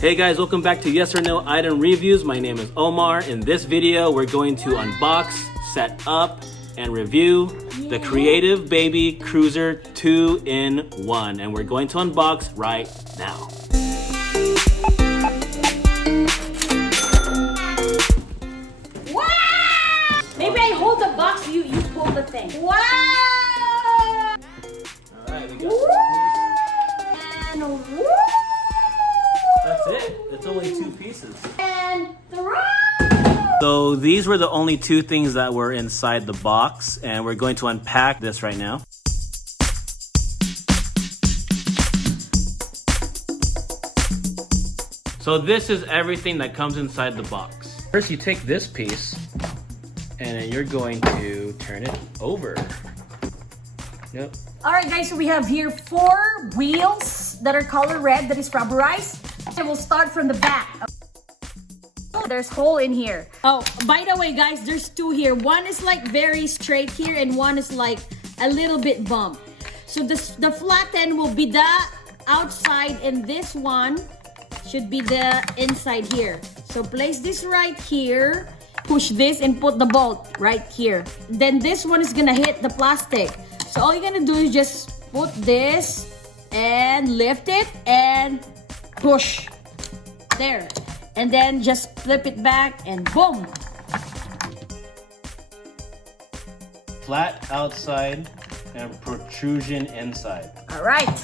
Hey guys, welcome back to Yes or No Item Reviews. My name is Omar. In this video, we're going to unbox, set up, and review the Creative Baby Cruiser 2-in-1. And we're going to unbox right now. Wow! Maybe I hold the box, you pull the thing. Wow! Alright, we got this. And woo! That's it. It's only 2 pieces. And throw! So these were the only 2 things that were inside the box, and we're going to unpack this right now. So this is everything that comes inside the box. First you take this piece, and then you're going to turn it over. Yep. Alright guys, so we have here 4 wheels that are color red, that is rubberized. And we'll start from the back. Oh, there's hole in here. Oh, by the way guys, there's 2 here. One is like very straight here and one is like a little bit bump. So the flat end will be the outside and this one should be the inside here. So place this right here, push this and put the bolt right here. Then this one is gonna hit the plastic. So all you're gonna do is just put this and lift it and push. There. And then just flip it back and boom. Flat outside and protrusion inside. All right.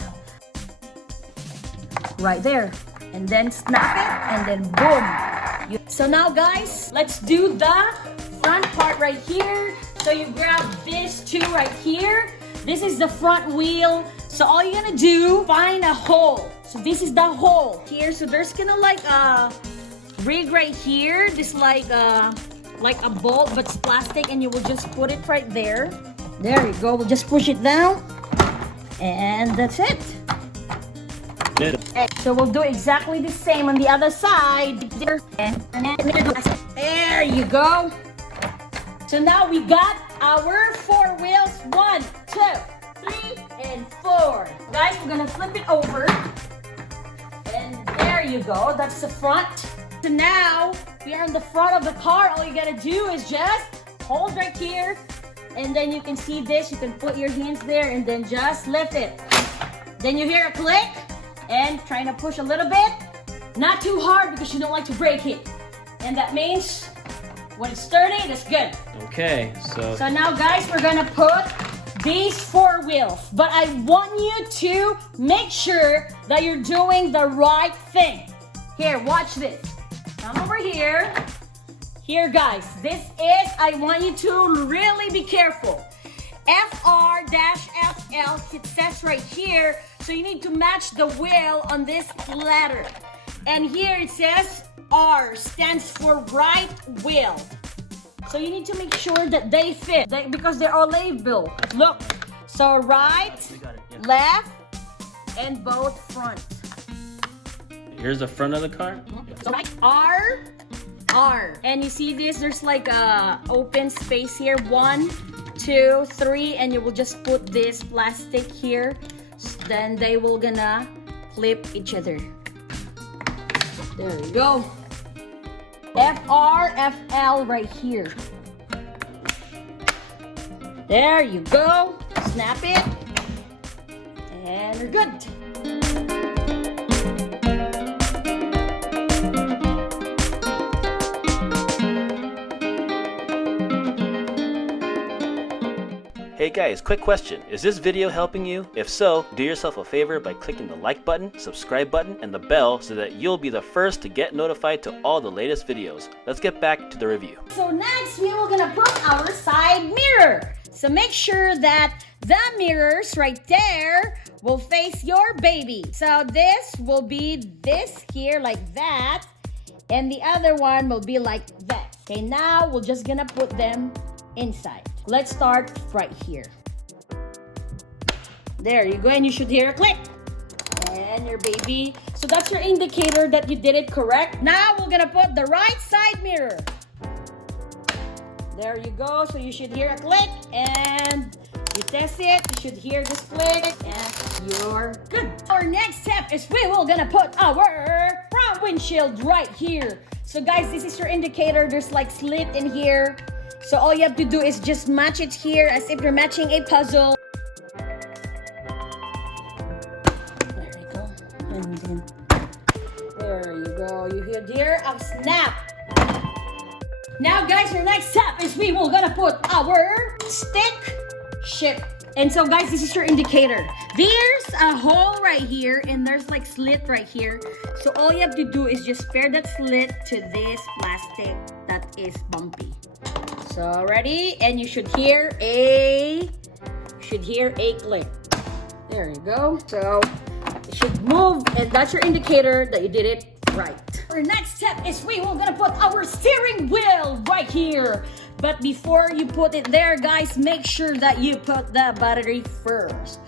Right there. And then snap it and then boom. So now guys, let's do the front part right here. So you grab this 2 right here. This is the front wheel. So all you're gonna do, find a hole. So this is the hole here. So there's gonna like a rig right here. This like a bolt, but it's plastic, and you will just put it right there. There you go. We'll just push it down, and that's it. So we'll do exactly the same on the other side. There you go. So now we got our 4 wheels. 1, 2, 3, and 4. Guys, we're gonna flip it over. And there you go. That's the front. So now we are in the front of the car. All you gotta do is just hold right here. And then you can see this. You can put your hands there and then just lift it. Then you hear a click. And trying to push a little bit. Not too hard because you don't like to break it. And that means when it's sturdy, that's good. Okay, so now guys, we're gonna put these 4 wheels. But I want you to make sure that you're doing the right thing. Here, watch this. Come over here. Here guys, this is, I want you to really be careful. FR-FL, it says right here. So you need to match the wheel on this letter. And here it says R stands for right wheel. So you need to make sure that they fit because they are labeled. Look, so right, left, and both front. here's the front of the car. So right, R. And you see this, there's like a open space here. 1, 2, 3, and you will just put this plastic here. Then they will gonna flip each other. There you go. FR-FL right here. There you go. Snap it. And you're good. Hey guys, quick question. Is this video helping you? If so, do yourself a favor by clicking the like button, subscribe button, and the bell so that you'll be the first to get notified to all the latest videos. Let's get back to the review. So next, we are gonna put our side mirror. So make sure that the mirrors right there will face your baby. So this will be this here like that, and the other one will be like that. Okay, now we're just gonna put them inside. Let's start right here. There you go, and you should hear a click. And your baby. So that's your indicator that you did it correct. Now we're gonna put the right side mirror. There you go. So you should hear a click, and you test it. You should hear this click, and you're good. Our next step is we will gonna put our front have windshield right here. So guys, this is your indicator. There's like slit in here. So all you have to do is just match it here as if you're matching a puzzle. There you go. And then, there you go. You hear a snap. Now guys, our next step is we will gonna put our stick ship. And so guys, this is your indicator. There's a hole right here and there's like slit right here. So all you have to do is just pair that slit to this plastic that is bumpy. So ready? And you should hear a click. There you go. So it should move, and that's your indicator that you did it right. Our next step is we will gonna put our steering wheel right here. But before you put it there, guys, make sure that you put the battery first.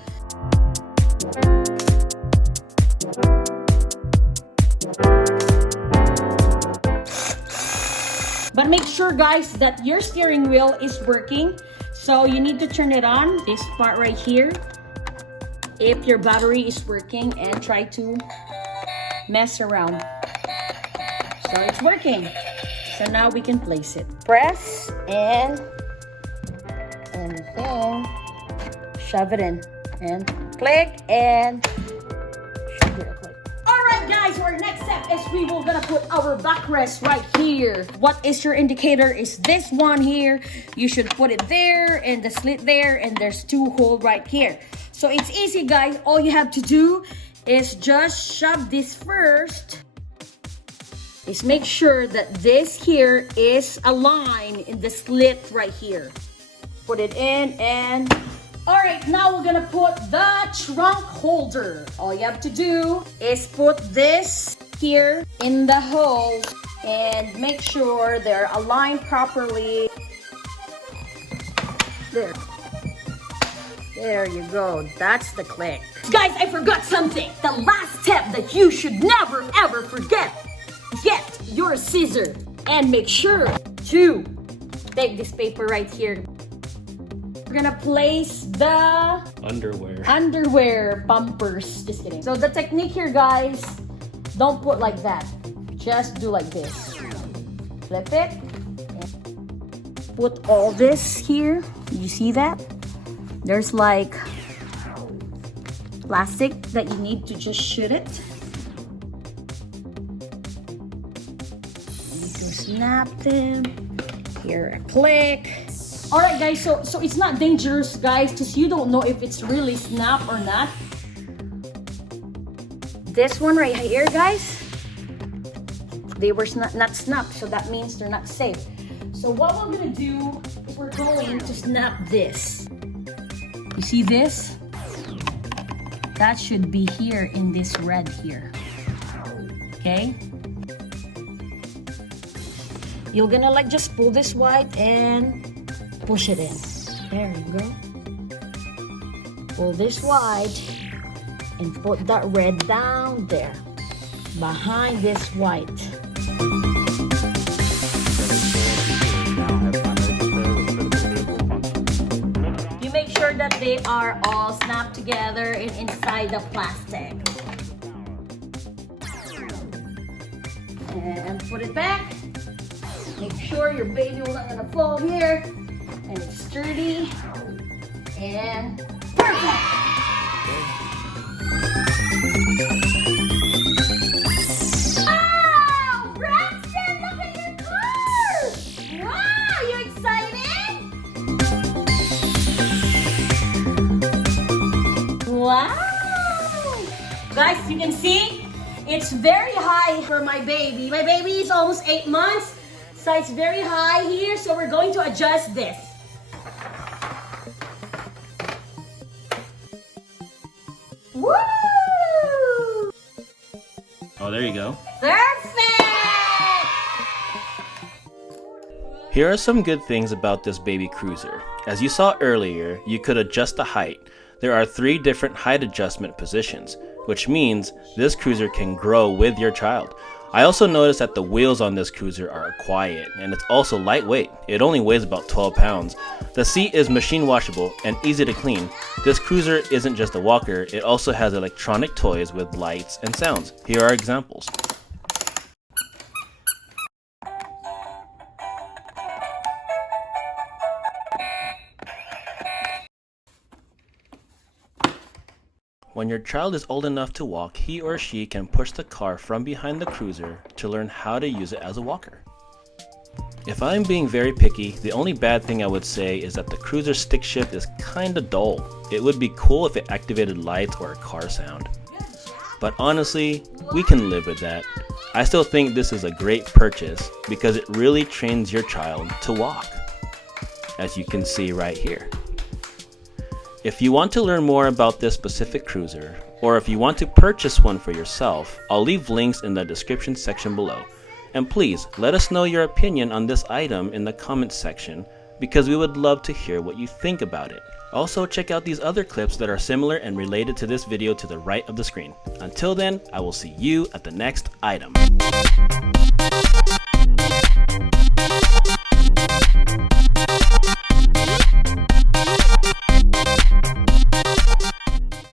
But make sure, guys, that your steering wheel is working. So you need to turn it on, this part right here, if your battery is working, and try to mess around. So it's working. So now we can place it. Press and then shove it in and click and shove it. Alright guys, our next step is we will gonna put our backrest right here. What is your indicator is this one here. You should put it there and the slit there, and there's two holes right here. So it's easy guys, all you have to do is just shove this first. Is make sure that this here is aligned in the slit right here. Put it in and... Alright, now we're gonna put the trunk holder. All you have to do is put this here in the hole and make sure they're aligned properly. There. There you go. That's the click. Guys, I forgot something. The last step that you should never ever forget. Get your scissor and make sure to take this paper right here. We're gonna place the underwear bumpers. Just kidding. So the technique here, guys, don't put like that. Just do like this. Flip it. And put all this here. You see that? There's like plastic that you need to just shoot it. Snap them. Here a click. All right guys, so it's not dangerous guys, because you don't know if it's really snap or not. This one right here guys, they were not snapped, so that means they're not safe. So what we're gonna do is we're going to snap this. You see this? That should be here in this red here. Okay? You're gonna like just pull this white and push it in. There you go. Pull this white and put that red down there behind this white. You make sure that they are all snapped together and inside the plastic. And put it back. Make sure your baby will not gonna fall here, and it's sturdy and perfect. Wow, Braxton, look at your car! Wow, you excited? Wow! Guys, you can see it's very high for my baby. My baby is almost 8 months. So it's very high here, so we're going to adjust this. Woo! Oh, there you go. Perfect! Here are some good things about this baby cruiser. As you saw earlier, you could adjust the height. There are 3 different height adjustment positions, which means this cruiser can grow with your child. I also noticed that the wheels on this cruiser are quiet, and it's also lightweight. It only weighs about 12 pounds. The seat is machine washable and easy to clean. This cruiser isn't just a walker, it also has electronic toys with lights and sounds. Here are examples. When your child is old enough to walk, he or she can push the car from behind the cruiser to learn how to use it as a walker. If I'm being very picky, the only bad thing I would say is that the cruiser stick shift is kinda dull. It would be cool if it activated lights or a car sound. But honestly, we can live with that. I still think this is a great purchase because it really trains your child to walk, as you can see right here. If you want to learn more about this specific cruiser, or if you want to purchase one for yourself, I'll leave links in the description section below. And please let us know your opinion on this item in the comments section because we would love to hear what you think about it. Also, check out these other clips that are similar and related to this video to the right of the screen. Until then, I will see you at the next item.